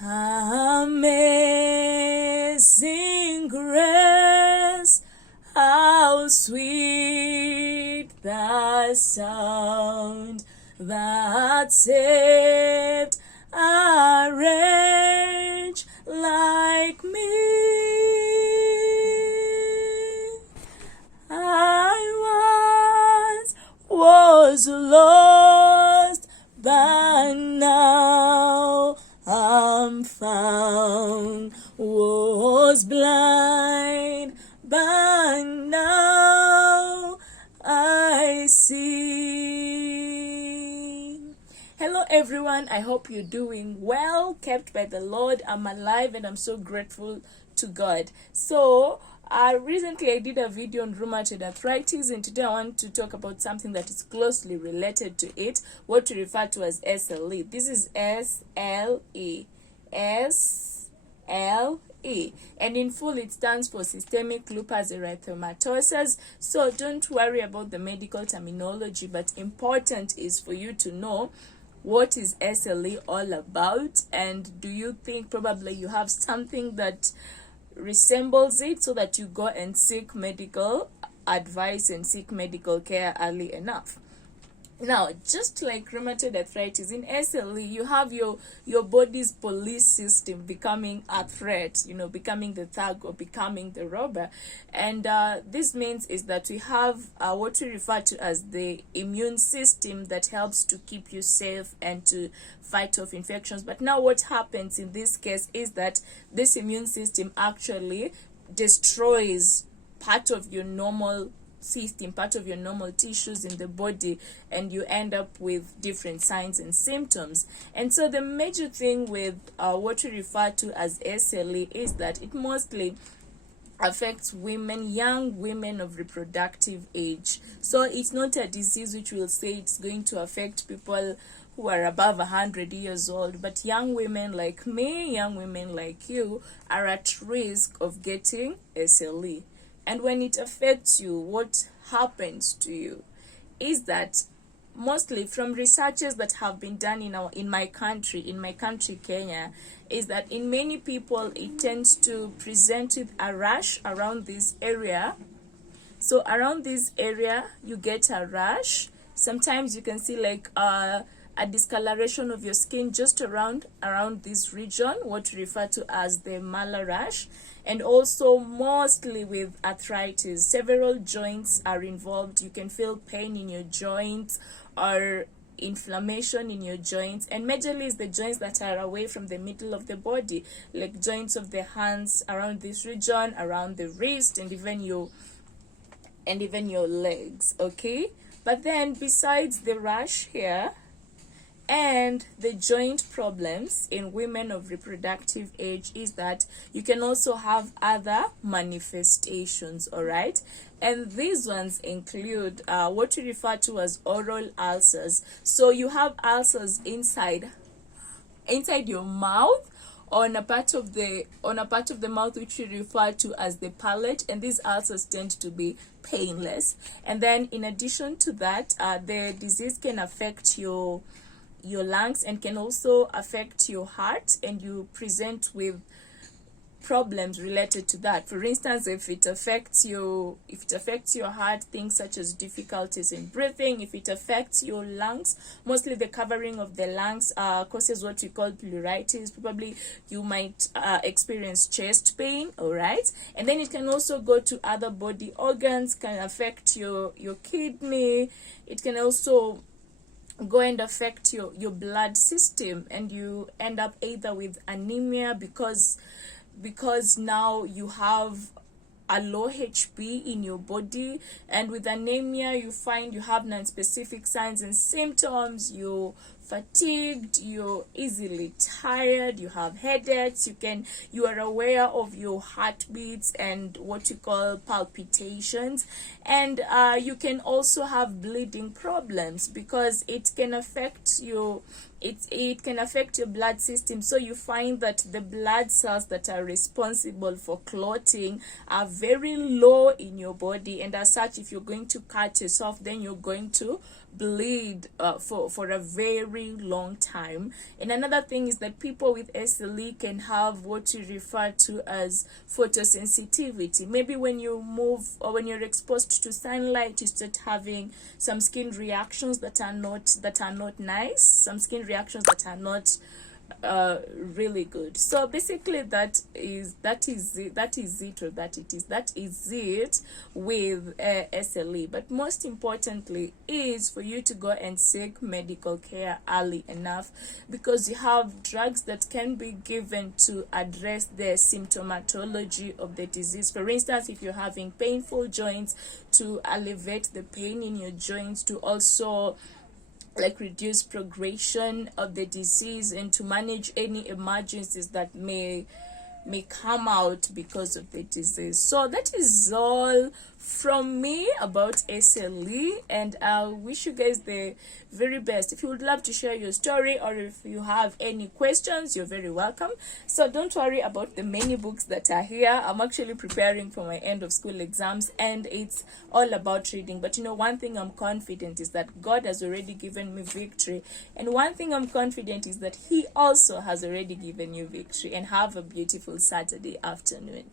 Amazing grace, how sweet the sound that saved a wretch like me. I once was lost, but now I'm found, was blind, but now I see. Hello everyone, I hope you're doing well, kept by the Lord. I'm alive and I'm so grateful to God. So recently I did a video on rheumatoid arthritis, and today I want to talk about something that is closely related to it, what we refer to as SLE. This is SLE. SLE, and in full it stands for systemic lupus erythematosus. So don't worry about the medical terminology, but important is for you to know what is SLE all about, and do you think probably you have something that resembles it, so that you go and seek medical advice and seek medical care early enough. Now, just like rheumatoid arthritis, in SLE, you have your body's police system becoming a threat, becoming the thug or becoming the robber. And this means is that we have what we refer to as the immune system that helps to keep you safe and to fight off infections. But now what happens in this case is that this immune system actually destroys part of your normal system, part of your normal tissues in the body, and you end up with different signs and symptoms. And so the major thing with what we refer to as SLE is that it mostly affects women, young women of reproductive age. So it's not a disease which will say it's going to affect people who are above 100 years old, but young women like me, young women like you are at risk of getting SLE. And when it affects you, what happens to you is that, mostly from researches that have been done in my country, Kenya, is that in many people it tends to present with a rash around this area. So around this area you get a rash. Sometimes you can see like a discoloration of your skin just around this region, what we refer to as the malar rash. And also mostly with arthritis, several joints are involved. You can feel pain in your joints or inflammation in your joints, and majorly is the joints that are away from the middle of the body, like joints of the hands around this region, around the wrist, and even your legs. Okay, but then besides the rash here and the joint problems in women of reproductive age, is that you can also have other manifestations, all right? And these ones include what we refer to as oral ulcers. So you have ulcers inside your mouth, on a part of the mouth which we refer to as the palate, and these ulcers tend to be painless. And then in addition to that, the disease can affect your lungs and can also affect your heart, and you present with problems related to that. For instance, if it affects your heart, things such as difficulties in breathing. If it affects your lungs, mostly the covering of the lungs causes what we call pleuritis. Probably you might experience chest pain, all right? And then it can also go to other body organs, can affect your kidney. It can also go and affect your blood system, and you end up either with anemia because now you have a low HP in your body, and with anemia you find you have non-specific signs and symptoms. You're fatigued, you're easily tired, you have headaches, you are aware of your heartbeats and what you call palpitations, and you can also have bleeding problems, because it can affect your blood system. So you find that the blood cells that are responsible for clotting are very low in your body, and as such, if you're going to cut yourself, then you're going to bleed for a very long time. And another thing is that people with SLE can have what you refer to as photosensitivity. Maybe when you move or when you're exposed to sunlight, you start having some skin reactions that are not nice, some skin reactions that are not really good. So basically that is it with SLE. But most importantly is for you to go and seek medical care early enough, because you have drugs that can be given to address the symptomatology of the disease. For instance, if you're having painful joints, to alleviate the pain in your joints, to also like reduce progression of the disease, and to manage any emergencies that may come out because of the disease. So that is all from me about SLE, and I wish you guys the very best. If you would love to share your story, or if you have any questions, you're very welcome. So don't worry about the many books that are here. I'm actually preparing for my end of school exams, and it's all about reading. But you know, one thing I'm confident is that God has already given me victory, and one thing I'm confident is that He also has already given you victory. And have a beautiful Saturday afternoon.